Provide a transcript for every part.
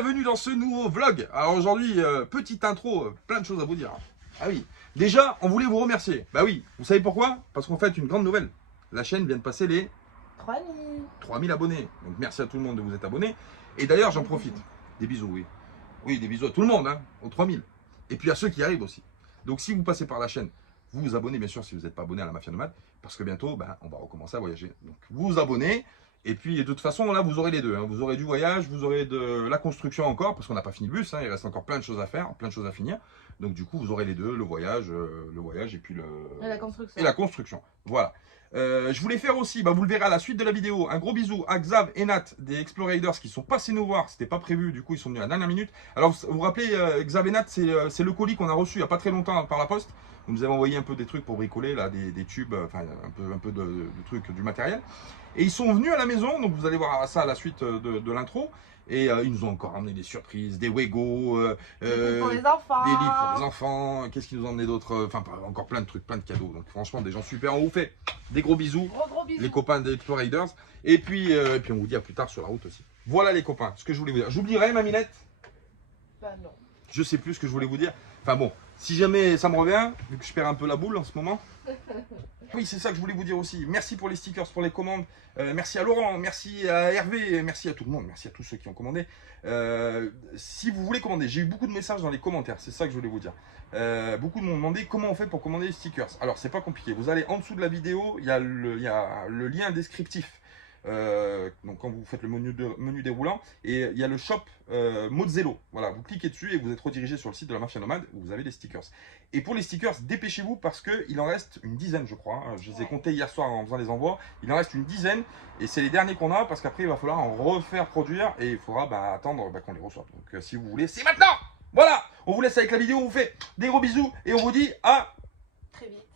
bienvenue dans ce nouveau vlog. Alors aujourd'hui, petite intro, plein de choses à vous dire. Ah oui, déjà, on voulait vous remercier. Bah oui, vous savez pourquoi? Parce qu'on fait une grande nouvelle. La chaîne vient de passer les 3000 abonnés. Donc merci à tout le monde de vous être abonnés. Et d'ailleurs, j'en profite. Des bisous, oui. Oui, des bisous à tout le monde, hein, aux 3000. Et puis à ceux qui arrivent aussi. Donc si vous passez par la chaîne, vous vous abonnez bien sûr si vous n'êtes pas abonné à la Mafia Nomade. Parce que bientôt, on va recommencer à voyager. Donc vous vous abonnez. Et puis de toute façon, là, vous aurez les deux. Hein. Vous aurez du voyage, vous aurez de la construction encore, parce qu'on n'a pas fini le bus. Hein. Il reste encore plein de choses à faire, plein de choses à finir. Donc du coup, vous aurez les deux, le voyage et puis et la construction. Voilà. Je voulais faire aussi, vous le verrez à la suite de la vidéo, un gros bisou à Xav et Nat des Exploraders qui sont passés nous voir. C'était pas prévu, du coup ils sont venus à la dernière minute. Alors vous vous rappelez, Xav et Nat, c'est le colis qu'on a reçu il n'y a pas très longtemps par la poste. Vous nous avez envoyé un peu des trucs pour bricoler, là, des tubes, enfin un peu de trucs, du matériel. Et ils sont venus à la maison, donc vous allez voir ça à la suite de l'intro. Et ils nous ont encore amené des surprises, des Wego, des livres pour les enfants. Des livres pour les enfants. Qu'est-ce qu'ils nous ont emmené d'autre? Enfin, encore plein de trucs, plein de cadeaux. Donc franchement, des gens super. On vous fait des gros bisous, Gros bisous. les copains des Exploraders. Et puis on vous dit à plus tard sur la route aussi. Voilà les copains, ce que je voulais vous dire. J'oublierai ma Minette? Bah non. Je sais plus ce que je voulais vous dire. Enfin bon, si jamais ça me revient, vu que je perds un peu la boule en ce moment. Oui, c'est ça que je voulais vous dire aussi. Merci pour les stickers, pour les commandes. Merci à Laurent, merci à Hervé, merci à tout le monde, merci à tous ceux qui ont commandé. Si vous voulez commander, j'ai eu beaucoup de messages dans les commentaires, c'est ça que je voulais vous dire. Beaucoup m'ont demandé comment on fait pour commander les stickers. Alors, c'est pas compliqué. Vous allez en dessous de la vidéo, il y a le lien descriptif. Donc quand vous faites le menu déroulant, et il y a le shop Mozzello. Voilà, vous cliquez dessus et vous êtes redirigé sur le site de la Mafia Nomade où vous avez les stickers. Et pour les stickers, dépêchez-vous parce qu'il en reste une dizaine, je crois. Hein. Je les ai comptés hier soir en faisant les envois. Il en reste une dizaine et c'est les derniers qu'on a parce qu'après il va falloir en refaire produire et il faudra attendre qu'on les reçoive. Donc si vous voulez, c'est maintenant. Voilà, on vous laisse avec la vidéo, on vous fait des gros bisous et on vous dit à très vite.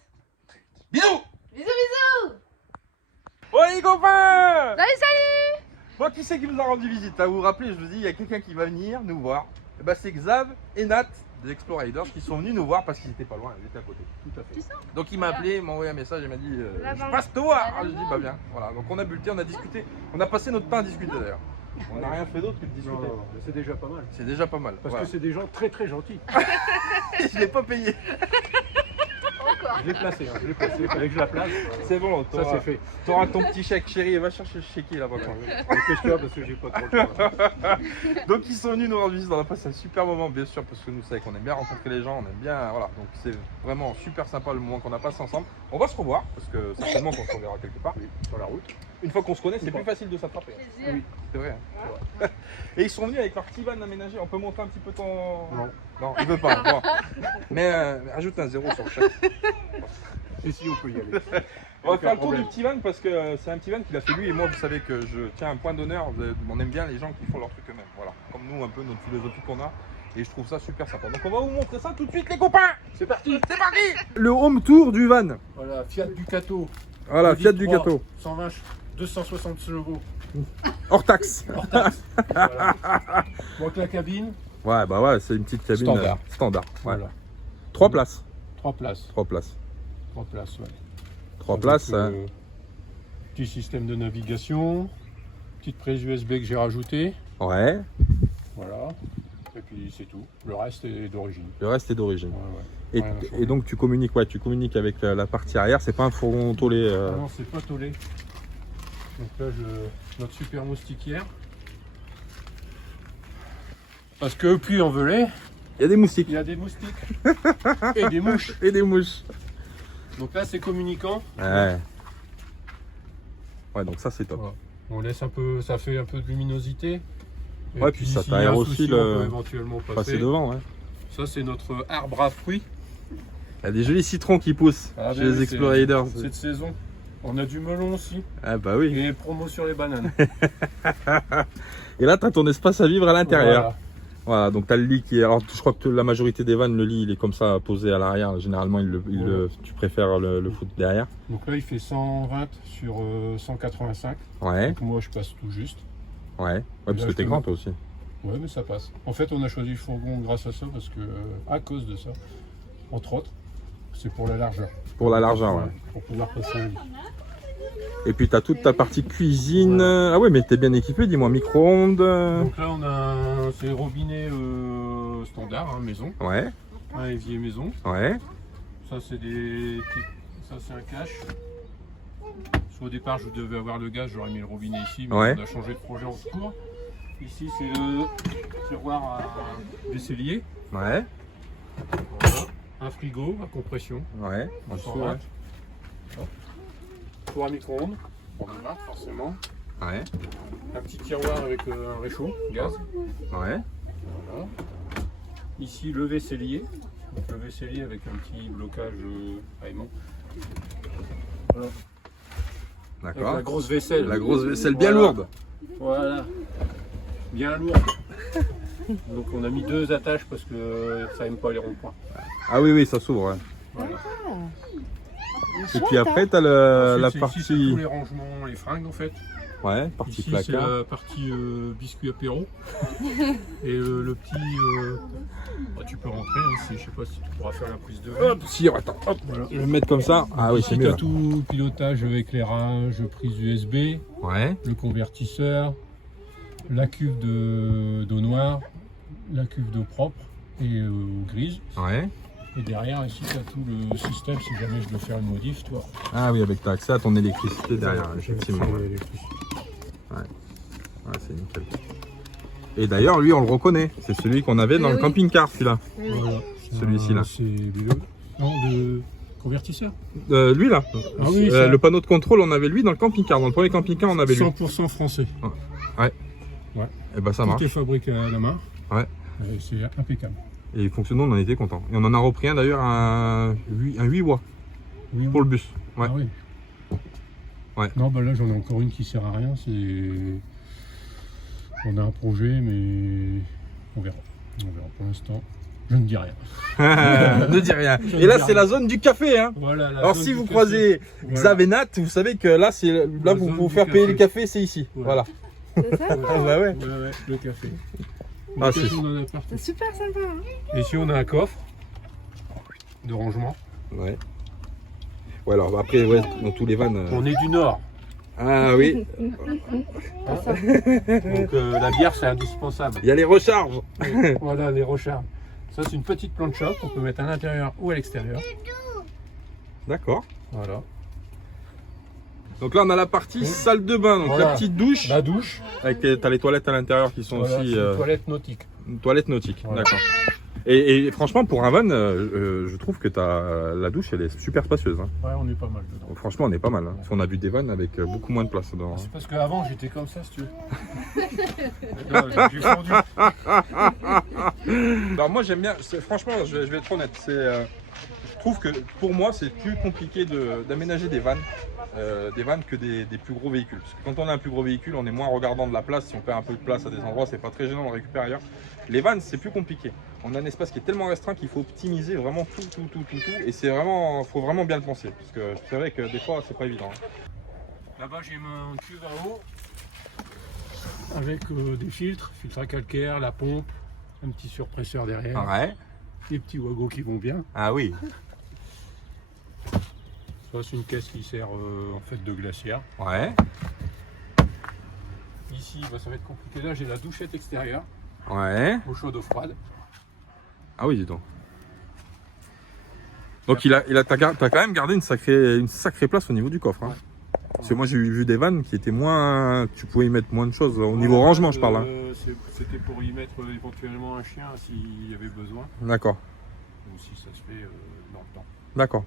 Bisous. Bisous, bisous. Ouais les copains. Salut. Bon, qui c'est qui vous a rendu visite? Vous vous rappelez, je vous dis, il y a quelqu'un qui va venir nous voir. Et c'est Xav et Nat des Exploraders qui sont venus nous voir parce qu'ils étaient pas loin, ils étaient à côté. Tout à fait. Donc il m'a appelé, il m'a envoyé un message, il m'a dit je passe te voir. Je dis bien. Voilà, donc on a bu le thé, on a discuté, on a passé notre temps à discuter d'ailleurs. On n'a rien fait d'autre que de discuter. C'est déjà pas mal. C'est déjà pas mal. Parce que c'est des gens très très gentils. Je l'ai pas payé. Je l'ai placé, je l'ai placé, il fallait que je la place. C'est bon, ça c'est fait. Tu auras ton petit chèque chéri, va chercher le chéquier là-bas. Dépêche-toi parce que j'ai pas trop le temps. Donc ils sont venus nous rendre visite, on a passé un super moment bien sûr parce que nous savons qu'on aime bien rencontrer les gens, on aime bien, voilà, donc c'est vraiment super sympa le moment qu'on a passé ensemble. On va se revoir parce que certainement qu'on se reverra quelque part. Oui, sur la route. Une fois qu'on se connaît, c'est plus facile de s'attraper. Oui, c'est vrai. Hein. Et ils sont venus avec leur petit van aménagé, on peut montrer un petit peu ton... Non. Non, il veut pas. Bon. Mais ajoute un 0 sur chaque. Et si on peut y aller. On va faire le tour du petit van parce que c'est un petit van qu'il a fait lui et moi, vous savez que je tiens un point d'honneur, on aime bien les gens qui font leur truc eux-mêmes, voilà, comme nous un peu notre philosophie qu'on a et je trouve ça super sympa. Donc on va vous montrer ça tout de suite les copains. C'est parti. C'est parti. Le home tour du van. Voilà, Fiat Ducato. Voilà, Fiat Ducato. 120, 260 chevaux. Hors taxe. Hors taxe. Voilà. Donc la cabine. Ouais, ouais, c'est une petite cabine standard. Ouais. Voilà. 3 places. 3 places. 3 places. 3 places, ouais. 3 places. Petit système de navigation, petite prise USB que j'ai rajoutée. Ouais. Voilà. Et puis c'est tout. Le reste est d'origine. Le reste est d'origine. Ouais, ouais. Et donc tu communiques, avec la partie arrière. C'est pas un fourgon tôlé. Non, c'est pas tôlé. Donc là, notre super moustiquière. Parce que puis en Velay, il y a des moustiques. Il y a des moustiques. Et des mouches. Et des mouches. Donc là, c'est communicant. Ouais. Ouais, donc ça c'est top. Voilà. On laisse un peu, ça fait un peu de luminosité. Et ouais, puis ça t'aère aussi éventuellement passer devant. Ouais. Ça, c'est notre arbre à fruits. Il y a des jolis citrons qui poussent chez les Exploraders. Cette saison. On a du melon aussi. Ah bah oui. Et promo sur les bananes. Et là, tu as ton espace à vivre à l'intérieur. Voilà, donc tu as le lit qui est... Alors, je crois que la majorité des vannes, le lit, il est comme ça, posé à l'arrière. Généralement, tu préfères le foutre derrière. Donc là, il fait 120 sur 185. Ouais. Donc moi, je passe tout juste. Ouais, parce que t'es grand, toi aussi. Ouais, mais ça passe. En fait, on a choisi le fourgon grâce à ça, parce que, à cause de ça, entre autres, c'est pour la largeur. Pour la largeur, ouais. Pour pouvoir passer un lit. Et puis tu as toute ta partie cuisine. Ah ouais, mais t'es bien équipé, dis-moi, micro-ondes. Donc là, on a un c'est robinet standard, hein, maison. Ouais, Un évier maison. ouais, Ça c'est ça c'est un cache. Soit au départ je devais avoir le gaz, j'aurais mis le robinet ici, mais Ouais. on a changé de projet en cours. Ici c'est le tiroir à vaisselier. ouais, Voilà. Un frigo à compression. ouais. En dessous, ouais. Four à micro-ondes. Pour le bar, forcément. Ouais, Un petit tiroir avec un réchaud, gaz. ouais, Voilà. Ici le vaisselier. Donc, le vaisselier avec un petit blocage aimant. Voilà. Avec d'accord. la grosse vaisselle. La grosse vaisselle bien Voilà. lourde. Voilà. Bien lourde. Donc on a mis 2 attaches parce que ça aime pas les ronds-points. Ah oui, oui, ça s'ouvre, ouais. Voilà. Et puis après, tu as la Ensuite, ici, c'est partie... tous les rangements, les fringues en fait. Ouais, partie Ici c'est placard. la partie biscuit apéro. Et le petit... bah, tu peux rentrer, hein, je sais pas si tu pourras faire la prise de vue. Hop, si, attends, hop, Voilà. je vais me mettre comme ça. Ah oui, Ici, c'est tu mieux. as tout pilotage, éclairage, prise USB, Ouais, le convertisseur, la cuve d'eau noire, la cuve d'eau propre et grise. ouais. Et derrière, ici, tu as tout le système si jamais je veux faire une modif, toi. Ah oui, avec t'as accès à ton électricité derrière, effectivement. C'est Ouais, l'électricité. ouais, c'est nickel. Et d'ailleurs, lui, on le reconnaît. C'est celui qu'on avait dans Oui, le oui. camping-car, celui-là. Voilà. Celui-ci, là. C'est le... Non, de convertisseur. Lui, là. Ah oui, ça. Le panneau de contrôle, on avait lui dans le camping-car. Dans le premier camping-car, on avait lui. 100% français. Et bah, ça Tout marche. est fabriqué à la main. Ouais. C'est impeccable. Et fonctionnant, on en était content. Et on en a repris un d'ailleurs, un 8 watts Oui, pour le bus. Ouais. Ah oui. Ouais. Non, bah là j'en ai encore une qui sert à rien. On a un projet, mais on verra. On verra pour l'instant. Je ne dis rien. Ne dis rien. Je Et là, ne dis c'est rien. la zone du café. Hein. Voilà. Alors, si vous croisez Xav et Nat, vous savez que là, c'est là vous zone vous du faire payer café. le café, c'est ici. Voilà. Voilà. C'est ça? Ah bah ouais. Ouais, le café. Ah, Le c'est- café, on en a partout. C'est super sympa. Hein? Et ici on a un coffre de rangement. Ouais. Ouais, alors après, ouais, dans tous les vannes. On est du Nord. Ah oui, Donc la bière c'est indispensable. il y a les recharges. Voilà les recharges. Ça c'est une petite plancha qu'on peut mettre à l'intérieur ou à l'extérieur. D'accord. Voilà. Donc là, on a la partie salle de bain, donc Voilà. la petite douche. La douche. Avec t'as les toilettes à l'intérieur qui sont Voilà, aussi c'est une toilette nautique. une toilette nautique. Voilà. D'accord. Et franchement, pour un van, je trouve que la douche, elle est super spacieuse. Hein. Ouais, on est pas mal dedans. Donc, franchement, on est pas mal. Hein. Parce qu'on a vu des vannes avec beaucoup moins de place dedans. hein. C'est parce qu'avant j'étais comme ça si tu veux. Non, j'ai fondu. Alors moi j'aime bien, franchement je vais être honnête, je trouve que pour moi c'est plus compliqué d'aménager des vannes que des plus gros véhicules. Parce que quand on a un plus gros véhicule, on est moins regardant de la place, si on perd un peu de place à des endroits, c'est pas très gênant, on le récupère ailleurs. Les vannes c'est plus compliqué, on a un espace qui est tellement restreint qu'il faut optimiser vraiment tout et c'est vraiment, faut vraiment bien le penser. Parce que c'est vrai que des fois c'est pas évident. Hein. Là-bas j'ai mon cuve à eau avec des filtres à calcaire, la pompe, un petit surpresseur derrière, Ouais. des petits wagons qui vont bien. Ah oui. Ça c'est une caisse qui sert en fait de glacière. Ouais. Ici bah, ça va être compliqué, là j'ai la douchette extérieure, Ouais. eau chaude, eau froide. Ah oui, dis donc. Donc t'as quand même gardé une sacrée place au niveau du coffre. Hein. Ouais. Parce que moi j'ai vu des vannes qui étaient moins, tu pouvais y mettre moins de choses au niveau rangement, je parle. Hein. C'était pour y mettre éventuellement un chien s'il y avait besoin, D'accord, ou si ça se fait dans le temps. d'accord.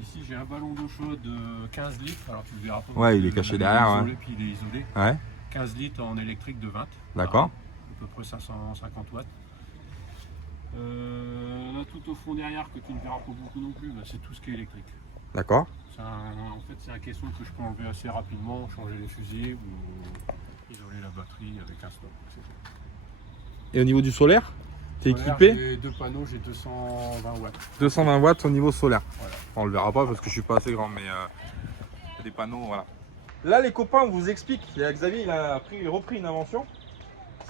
Ici j'ai un ballon d'eau chaude de 15 litres, alors tu le verras pas. Ouais, il est parce caché que derrière, isolé, ouais. Puis il est isolé. Ouais, 15 litres en électrique de 20. d'accord. À peu près 550 watts. Là tout au fond derrière que tu ne verras pas beaucoup non plus, bah, c'est tout ce qui est électrique. D'accord. En fait c'est un caisson que je peux enlever assez rapidement, changer les fusils ou isoler la batterie avec un stop. Et au niveau du solaire, t'es Solaire, équipé J'ai deux panneaux, j'ai 220 watts. 220 watts au niveau solaire. Voilà. On le verra pas parce que je suis pas assez grand, mais il y a des panneaux, voilà. Là les copains, on vous explique, Xavier il a repris une invention.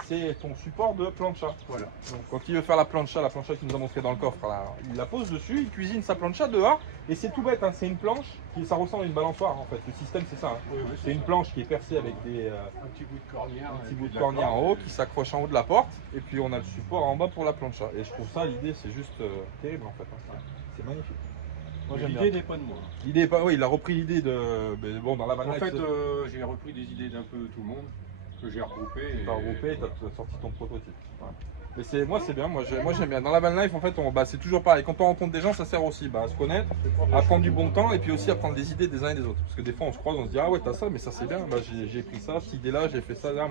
c'est ton support de plancha. Voilà. Donc, quand il veut faire la plancha qu'il nous a montré dans le coffre, là, il la pose dessus, il cuisine sa plancha dehors. Et c'est tout bête, hein, c'est une planche qui ça ressemble à une balançoire en fait. Le système c'est ça. Hein. Oui, oui, C'est une planche qui est percée avec un petit bout de cornière. un petit bout de cornière en haut qui s'accroche en haut de la porte. Et puis on a le support en bas pour la plancha. Et je trouve ça, l'idée c'est juste terrible en fait. Hein. C'est magnifique. Moi j'aime bien. L'idée n'est pas de moi. L'idée est pas, oui, il a repris l'idée de, mais bon dans la van En life, fait, j'ai repris des idées d'un peu tout le monde que j'ai regroupées. t'as regroupé, t'as sorti ton prototype. Ouais. Mais c'est, moi c'est bien, moi j'aime bien. Dans la van life en fait, c'est toujours pareil. Quand on rencontre des gens, ça sert aussi à se connaître, à prendre du bon temps et puis aussi à prendre des idées des uns et des autres. Parce que des fois on se croise, on se dit ah ouais t'as ça, mais ça c'est bien. J'ai pris ça, cette idée-là, j'ai fait ça là.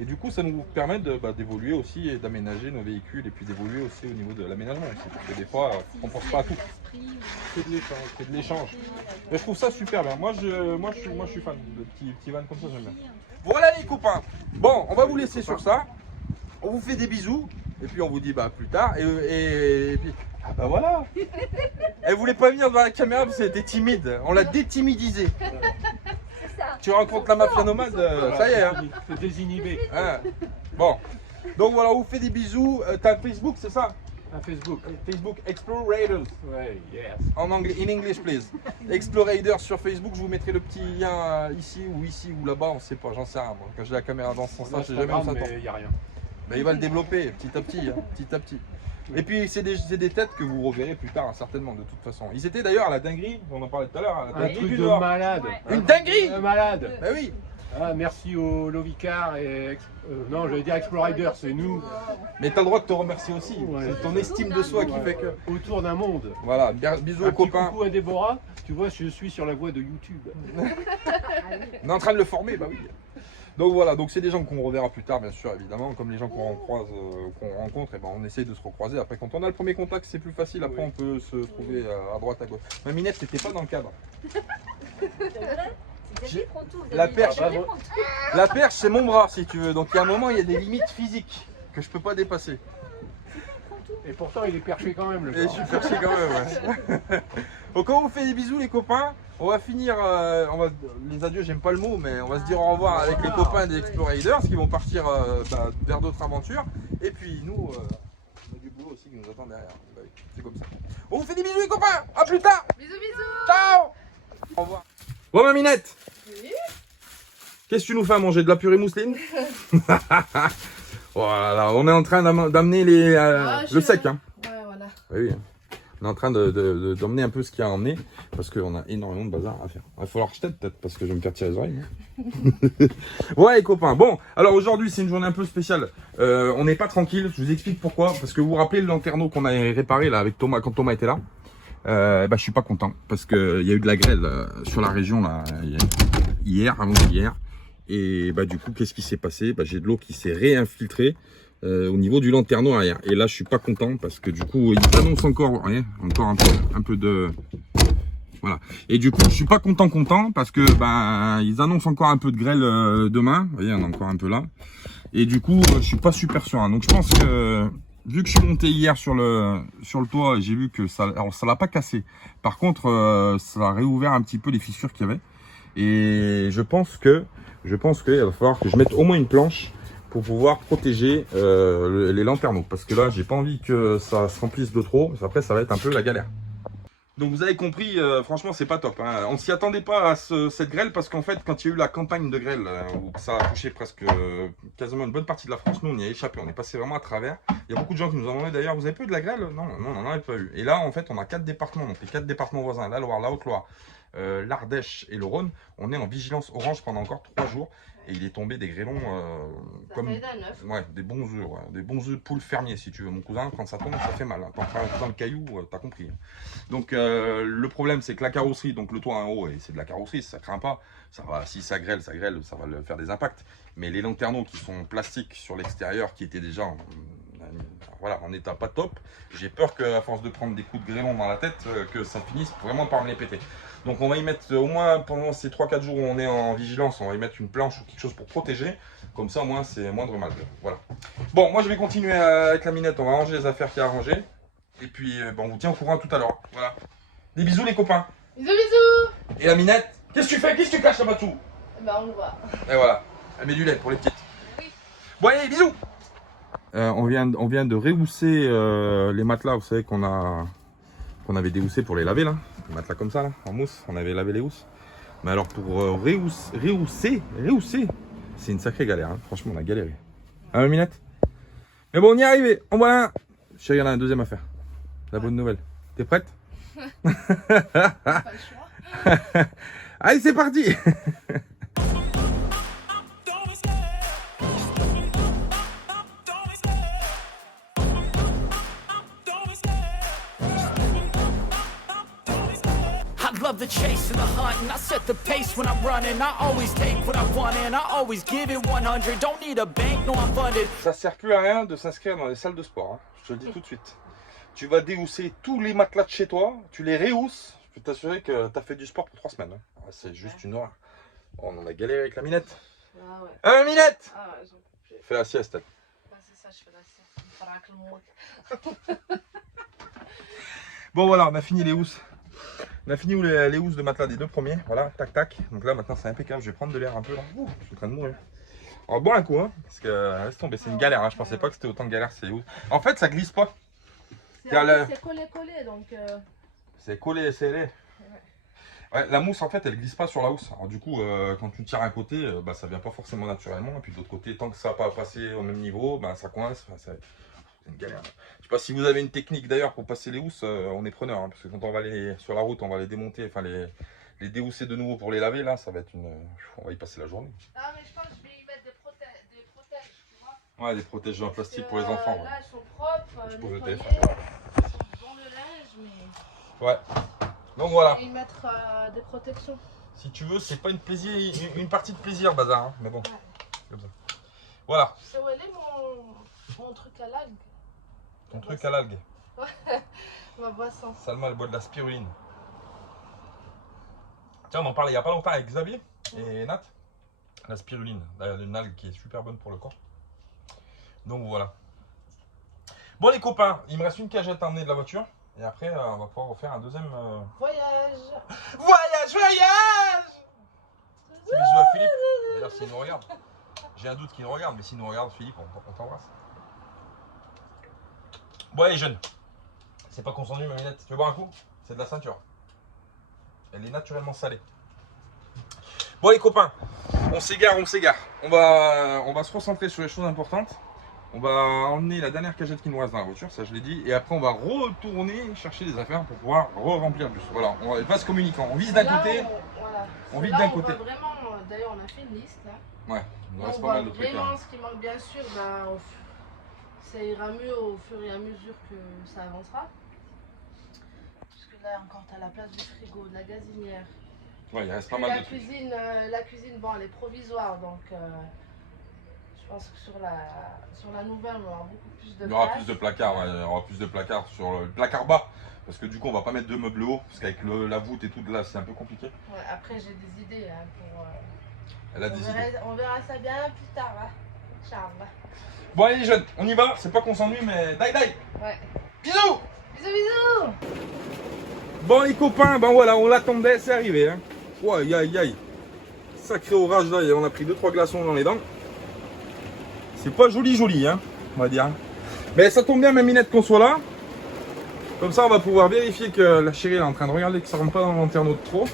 Et du coup ça nous permet d'évoluer aussi et d'aménager nos véhicules et puis d'évoluer aussi au niveau de l'aménagement aussi. Parce que des fois on pense pas à tout. C'est de l'échange, c'est de l'échange. Mais je trouve ça super bien. Moi je suis fan de petits vannes comme ça, j'aime bien. Voilà les copains. Bon, on va vous laisser sur ça. On vous fait des bisous. Et puis on vous dit plus tard. Et puis. Ah bah voilà. Elle voulait pas venir devant la caméra parce qu'elle était timide. On l'a détimidisée. Tu rencontres la mafia nomade, ça y est. Hein. C'est désinhibé. Hein. Bon. Donc voilà, on vous fait des bisous. T'as Facebook, c'est ça? Un Facebook. Facebook Explorators. Ouais, yes. En anglais, in English please. Explorators sur Facebook, je vous mettrai le petit lien ici ou là-bas, on sait pas, j'en sais rien. Moi. Quand j'ai la caméra dans ce sens-là, je sais jamais où ça tombe. Il n'y a rien. Mais il va le développer petit à petit, hein, petit à petit. Et puis c'est des têtes que vous reverrez plus tard, hein, certainement, de toute façon. Ils étaient d'ailleurs à la dinguerie, on en parlait tout à l'heure, à la Un dinguerie truc du de Nord. malade. Ouais. Une dinguerie. De malade. Bah oui. Ah, merci au Lovicar et non, j'allais dire Explorator, c'est nous. Mais t'as le droit de te remercier aussi. Ouais. C'est ton estime de soi qui Ouais. fait que. Autour d'un monde. Voilà, bisous Un aux petit copains. coucou à Déborah. Tu vois, je suis sur la voie de YouTube. On est en train de le former, bah oui. Donc voilà, donc c'est des gens qu'on reverra plus tard, bien sûr, évidemment, comme les gens qu'on croise, qu'on rencontre, et ben on essaye de se recroiser. Après, quand on a le premier contact, c'est plus facile. Après, on peut se trouver à droite, à gauche. Ma Minette, c'était pas dans le cadre. La perche, la perche, c'est mon bras, si tu veux. Donc, il y a un moment, il y a des limites physiques que je peux pas dépasser. Et pourtant, il est perché quand même, le Et je suis perché quand même, ouais. Donc, on vous fait des bisous, les copains. On va finir, les adieux, j'aime pas le mot, mais on va se dire au revoir avec les copains des Explorators qui vont partir vers d'autres aventures. Et puis nous, on a du boulot aussi qui nous attend derrière. Bah oui, c'est comme ça. On vous fait des bisous, les copains. À plus tard. Bisous, bisous. Ciao. Au revoir. Bon, ma Minette. Oui. Qu'est-ce que tu nous fais à manger? De la purée mousseline? Voilà, on est en train d'amener le sec. Hein. Ouais, voilà. Oui, on est en train d'emmener un peu ce qu'il y a à emmener parce qu'on a énormément de bazar à faire. Il va falloir acheter peut-être parce que je vais me faire tirer les oreilles. Ouais, les copains. Bon, alors aujourd'hui c'est une journée un peu spéciale. On n'est pas tranquille. Je vous explique pourquoi. Parce que vous vous rappelez le lanterneau qu'on a réparé là avec Thomas quand Thomas était là. Je suis pas content parce que il y a eu de la grêle sur la région là hier. Et du coup, qu'est-ce qui s'est passé? J'ai de l'eau qui s'est réinfiltrée au niveau du lanterneau arrière. Et là, je suis pas content parce que du coup, il annonce encore un peu de... Voilà. Et du coup, je suis pas content parce que ils annoncent encore un peu de grêle demain. Vous voyez, on est encore un peu là. Et du coup, je suis pas super serein. Donc, je pense que vu que je suis monté hier sur le toit, et j'ai vu que ça l'a pas cassé. Par contre, ça a réouvert un petit peu les fissures qu'il y avait. Et je pense qu'il va falloir que je mette au moins une planche pour pouvoir protéger les lanterneaux. Parce que là, j'ai pas envie que ça se remplisse de trop. Après, ça va être un peu la galère. Donc vous avez compris, franchement, c'est pas top. Hein. On s'y attendait pas à cette grêle parce qu'en fait, quand il y a eu la campagne de grêle, où ça a touché presque quasiment une bonne partie de la France, nous on y a échappé, on est passé vraiment à travers. Il y a beaucoup de gens qui nous ont demandé d'ailleurs, vous avez pas eu de la grêle? Non, on n'en avait pas eu. Et là, en fait, on a 4 départements, donc les 4 départements voisins, la Loire, la Haute-Loire, l'Ardèche et le Rhône. On est en vigilance orange pendant encore 3 jours. Et il est tombé des grêlons comme des bons œufs, des bons œufs de poules fermiers si tu veux. Mon cousin, quand ça tombe, ça fait mal. Hein. T'en prends dans le caillou, t'as compris. Donc le problème, c'est que la carrosserie, donc le toit en haut, et c'est de la carrosserie, ça craint pas. Ça va, si ça grêle, ça va le faire des impacts. Mais les lanterneaux qui sont plastiques sur l'extérieur, qui étaient déjà en état pas top, j'ai peur qu'à force de prendre des coups de grêlon dans la tête, que ça finisse vraiment par me les péter. Donc on va y mettre au moins pendant ces 3-4 jours où on est en vigilance, on va y mettre une planche ou quelque chose pour protéger. Comme ça au moins c'est moindre mal. Voilà. Bon, moi je vais continuer avec la Minette, on va ranger les affaires qu'il y a à ranger. Et puis on vous tient au courant tout à l'heure. Voilà. Des bisous les copains. Bisous, bisous. Et la Minette, qu'est-ce que tu fais? Qu'est-ce que tu caches là-bas tout? Bah on le voit. Et voilà, elle met du lait pour les petites. Oui. Bon allez, bisous. On vient de rehausser les matelas, vous savez qu'on avait déhoussé pour les laver là. Les matelas comme ça là, en mousse, on avait lavé les housses. Mais alors pour rehausser, c'est une sacrée galère, hein. Franchement on a galéré. Hein Minette? Mais bon on y est arrivé, en voilà un. Chérie, il y en a un deuxième à faire. La bonne nouvelle. T'es prête? Pas le choix. Allez c'est parti. I love the chase and the hunt, and I set the pace when I'm running. I always take what I want and I always give it 100. Don't need a bank, no I'm funded. Ça sert plus à rien de s'inscrire dans les salles de sport, hein. Je te le dis tout de suite. Tu vas déhousser tous les matelas de chez toi, tu les rehausses, je peux t'assurer que tu as fait du sport pour 3 semaines. Hein. Ah, c'est juste une horreur. Oh, on en a galéré avec la Minette. Ah ouais. Hein Minette? Ah ouais, j'en peux plus. Fais la sieste elle. Bah, c'est ça, je fais la sieste. Il me fera que le mot. Bon voilà, on a fini les housses. On a fini les housses de matelas des 2 premiers. Voilà, tac tac. Donc là maintenant c'est impeccable, je vais prendre de l'air un peu là. Ouh, je suis en train de mourir. On va boire un coup, hein, parce que laisse tomber, c'est une galère. Hein. Je pensais pas que c'était autant de galère ces housses. En fait ça glisse pas. C'est collé, donc... C'est collé et serré. Ouais, la mousse en fait elle glisse pas sur la housse. Alors du coup quand tu tires un côté, bah, ça vient pas forcément naturellement. Et puis de l'autre côté, tant que ça n'a pas passé au même niveau, bah, ça coince. Enfin, c'est une galère. Je sais pas si vous avez une technique d'ailleurs pour passer les housses, on est preneur. Hein, parce que quand on va sur la route, on va les démonter, enfin les déhousser de nouveau pour les laver. Là ça va être une... On va y passer la journée. Ah mais je pense que je vais y mettre des protèges, tu vois. Ouais, des protèges en plastique pour les enfants. Ouais. Là, elles sont propres, Je pose le nettoyées, téléphone. elles sont dans le linge, mais... Ouais. Donc voilà. Je vais y mettre des protections. Si tu veux, c'est pas une partie de plaisir, bazar. Hein. Mais bon, Ouais. comme ça. Voilà. Tu sais où elle est, mon truc à l'algue? Ton truc à l'algue. Ma boisson. Salma, elle boit de la spiruline. Tiens, on en parlait il y a pas longtemps avec Xavier et Nat. La spiruline, une algue qui est super bonne pour le corps. Donc voilà. Bon les copains, il me reste une cagette à emmener de la voiture. Et après, on va pouvoir refaire un deuxième... Voyage. Voyage. Petit bisou à Philippe. D'ailleurs, s'il nous regarde. J'ai un doute qu'il nous regarde, mais s'il nous regarde, Philippe, on t'embrasse. Bon, allez, jeune. C'est pas qu'on s'ennuie, ma minette. Tu veux boire un coup? C'est de la ceinture. Elle est naturellement salée. Bon, les copains, on s'égare. On va se recentrer sur les choses importantes. On va emmener la dernière cagette qui nous reste dans la voiture, ça je l'ai dit. Et après, on va retourner chercher des affaires pour pouvoir re-remplir le bus. Voilà, on va pas se communiquant. On vise d'un côté. On vise d'un côté. Vraiment, d'ailleurs, on a fait une liste. Là. Ouais, il nous reste on pas voit mal de trucs. vraiment Hein. ce qui manque, bien sûr. Ça ira mieux au fur et à mesure que ça avancera. Parce que là, encore, tu as la place du frigo, de la gazinière. Ouais, il reste pas Puis mal la de trucs. cuisine, bon, elle est provisoire. Donc, je pense que sur la nouvelle, on aura beaucoup plus de Il y aura place. plus de placards, ouais, il y aura plus de placards sur le placard bas. Parce que du coup, on va pas mettre de meubles hauts. Parce qu'avec la voûte et tout là, c'est un peu compliqué. Ouais, après, j'ai des idées hein, pour. Elle a des idées. On verra ça bien plus tard. Hein. Charles. Bon, allez, les jeunes, on y va. C'est pas qu'on s'ennuie, mais die. Ouais. Bisous. Bisous. Bon, les copains, ben voilà, on l'attendait, c'est arrivé. Hein. Ouais, aïe. Sacré orage là, on a pris 2-3 glaçons dans les dents. C'est pas joli, hein, on va dire. Mais ça tombe bien, ma minette, qu'on soit là. Comme ça, on va pouvoir vérifier que la chérie elle est en train de regarder que ça rentre pas dans le lanterneau de trop.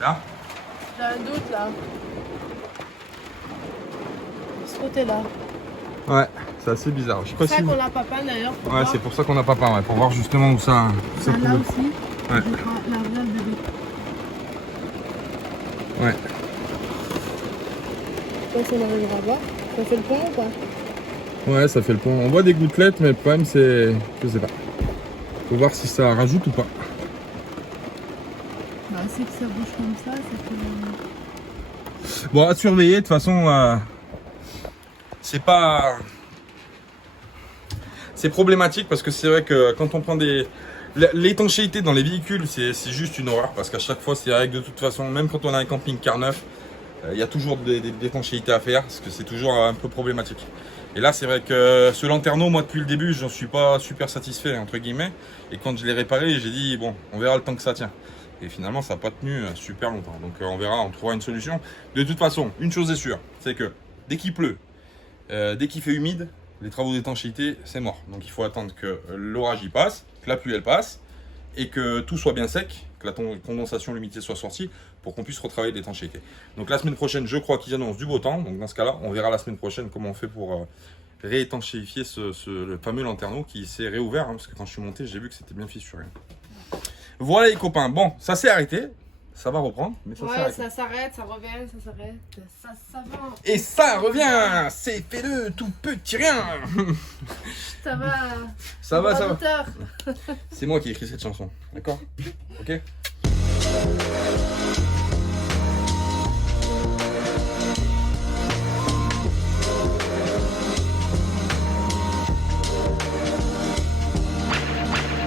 Là. J'ai un doute là. De ce côté-là. Ouais, c'est assez bizarre. Je sais pas C'est ça si. qu'on n'a pas peint d'ailleurs. Ouais, c'est pour ça qu'on n'a pas peint, ouais, pour voir justement où ça. Ça là aussi. Ouais. La vraie bébé. Ouais. Je pense qu'on arrivera à voir. Ça fait le point ou pas? Ouais, ça fait le point. On voit des gouttelettes, mais le problème c'est. Je sais pas. Faut voir si ça rajoute ou pas. Bah, c'est que ça bouge comme ça, c'est que. Bon, à surveiller, de toute façon, c'est pas. C'est problématique parce que c'est vrai que quand on prend des. L'étanchéité dans les véhicules, c'est juste une horreur parce qu'à chaque fois, c'est vrai que de toute façon, même quand on a un camping-car neuf, il y a toujours des étanchéités à faire parce que c'est toujours un peu problématique. Et là, c'est vrai que ce lanterneau, moi, depuis le début, j'en suis pas super satisfait, entre guillemets. Et quand je l'ai réparé, j'ai dit, bon, on verra le temps que ça tient. Et finalement, ça n'a pas tenu super longtemps. Donc, on verra, on trouvera une solution. De toute façon, une chose est sûre, c'est que dès qu'il pleut, Dès qu'il fait humide, les travaux d'étanchéité, c'est mort. Donc il faut attendre que l'orage y passe, que la pluie elle passe, et que tout soit bien sec, que la condensation, l'humidité soit sortie, pour qu'on puisse retravailler l'étanchéité. Donc la semaine prochaine, je crois qu'ils annoncent du beau temps. Donc dans ce cas-là, on verra la semaine prochaine comment on fait pour réétanchéifier le fameux lanterneau qui s'est réouvert, hein, parce que quand je suis monté, j'ai vu que c'était bien fissuré. Voilà les copains, bon, ça s'est arrêté. Ça va reprendre, mais ça s'arrête. Ça s'arrête, ça revient, ça s'arrête, ça va. Et ça revient, c'est fait le tout petit rien. Ça va. Ça va, ça va. Auditeur. C'est moi qui ai écrit cette chanson, d'accord? Ok?